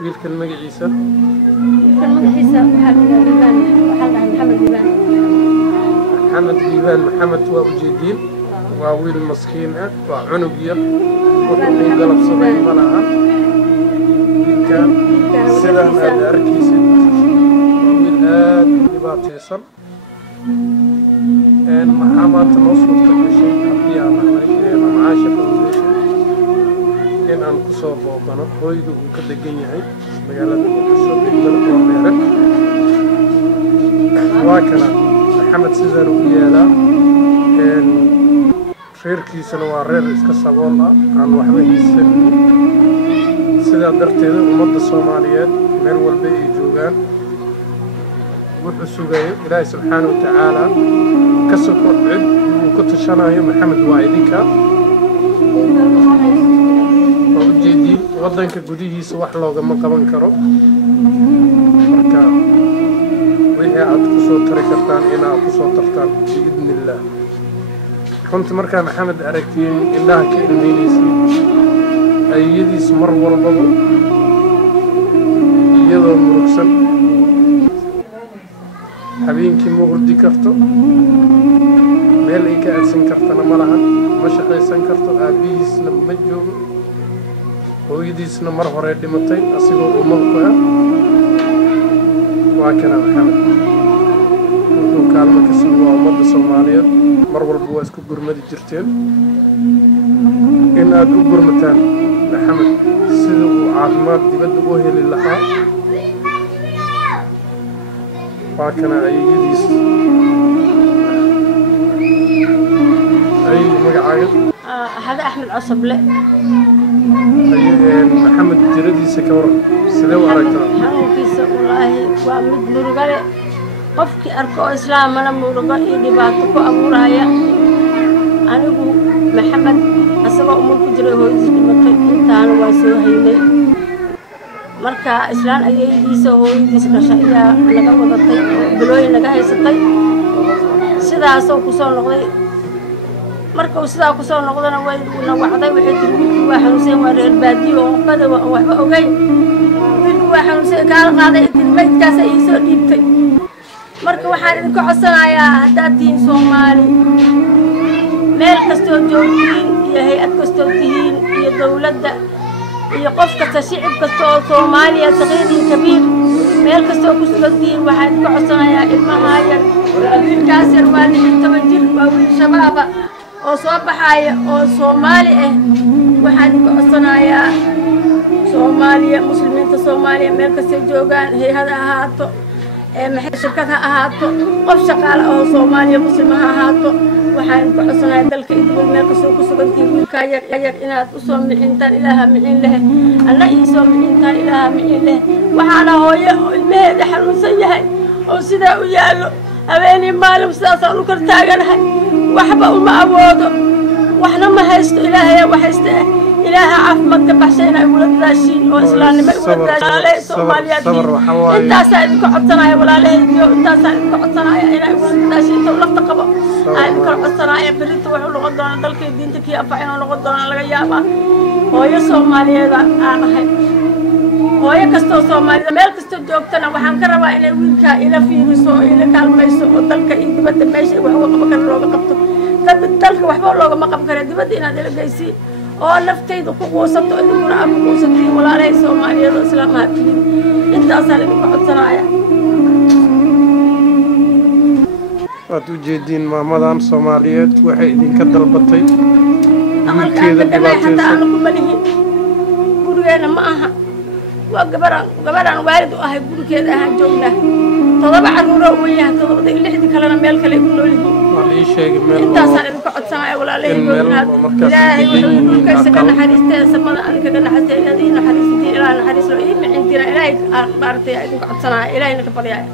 wiilkan magaciisa محمد ديوان محمد وأجدين وويل مسكين وعنقية وحقوق قلب صبي ملعا كان سلام هذا أركيسي وويل دباتيسن إن محمد نصر تكشف حبيا معاشة فوزيشن إن أن كسر بوقنا هويدو كدقين يهي مقالة المكشف بيقدر قواميرك واكنا محمد سيزار ويالا إن خيركي سنوار رير إسكا صابولا عن وحبه السلمي سيدا درتين ومد الصوماليات ميل والبيئي جوغان وحسوغايو إلهي سبحانه وتعالى كسوكو عد وكنت شنايو محمد وايديكا وجدي ودنك قديه سواح لوغا مقابن كرو مركا وهي عاد كسو تركتان إنا كسو ترتان بإذن الله كنت مركا محمد أركتين إله كإلمينيسي أيدي سمر والبابو يدو مركسن habeenkii ma hurdi karto meel ay ka aadsan kartana ma lahan ma shaqaysan karto aabihiisna ma joogo hooyadiisna mar hore dhimatay asigoo umalku ah waa kana maxamed wuxuu kaalmo ka siiyay ummadda Soomaaliyeed mar walba waa isku gurmadi jirteen in aad u gurmataan maxamed sida uu caafimaad dibadda u heli lahaa وكنا أيديس أي مقعد هذا أحمد عصبلة أي محمد جردي سكور سلو عرقته محمد كيس والله وامد مرقل قفك أركو إسلام أنا مرقل إيدي باتكو أبو رايا أنا أقول محمد أسبق أمور كجري هو يزيد مطلق إنتان واسوهيني marka islaan ayaydiisa hooyadiisa dhashay ayaa laga wadatay bilooyin laga haysatay sidaas oo ku soo noqday marka uu sidaa ku soo noqdana way una wacday waxay tiri waa xanuunsan waa reer baadiyo oo qada waxba ogeyn wiilku waa xanuunsan kaal qaaday maydkaas ay soo dhiibtay marka waxaan idin ka codsanayaa haddaad tihiin Soomaali meel kastoo joogtiin iyo hay'ad kastoo tihiin iyo dawladda iyo qof kasta shicib kasta oo Soomaaliya saqiir iyo kabiir meel kasta oo ku sugantiin waxaan ka codsanayaa ilmahaaga wiilkaas yar waa 10 jir waa wiil shabaab oo soo baxaya oo Soomaali ah waxaan ka codsanayaa Soomaaliya muslimiinta Soomaaliya meel kasta joogaan hay'ad ahaato maxay shirkad ha ahaato qof shaqaale oo Soomaaliya muslim ha ahaato waxaan ka codsanayaa dalka idin meel kasta ku sugantiin wiilka yar inaad u soo micintaan ilaaha micin leh alla ii soo micintaan ilaaha micin leh waxaana hooyo ilmaheeda xanuunsan yahay oo sidaa u yaalo habeenii maalin sidaas aan u kor taaganahay waxba uma awoodo waxna ma haysto ilaahay wax haysta ilaaha caafimaad ka baxsayna wala daashin oo islaamnimo wala daashin Soomaaliya intaas ay ka codsanaya walaalahayga intaas ay ka codsanaya inay wala daashin oo lafta qabo ay ka codsanaya birinta wuxuu noqon doonaa dalka diinta kii afacin oo noqon doonaa laga yaabaa hooyo Soomaaliyeed aan ahay hooyo kastoo Soomaaliyeed meel kastoo joogtana waxaan ka rabaa inay wiilka ila fiiriso ila kaalmayso oo dalka iyo dibadda meesha wax uga qaban karo looga qabto dalka waxba looga ma qaban karo dibadda inaad ila geysi oo naftayda ku quusato idinku aan ku quusatiin walaalay Soomaaliyeed oo islaamka intaas aan idinku codsanaya waad u jeedin maamadan Soomaaliyeed waxay idinka dalbatay wiilkeeda dhibaataysan gurigeena ma aha waa gabaraan waalid u ahay gurigeeda ahaan joognaa 7 carruur oo weeyahay 7 iyo 6 kalena meel kale ku nool yihiin wali sheegay meel intaas aan idinku codsanaya walaalay ilaahay wuxuu ka sagan xariistay samada adinka dhanaxtay adina xariistii ilaahay xariis loo ii micin tira ilaahay aan baartay idinku codsanaya ilaahayna ka baryaya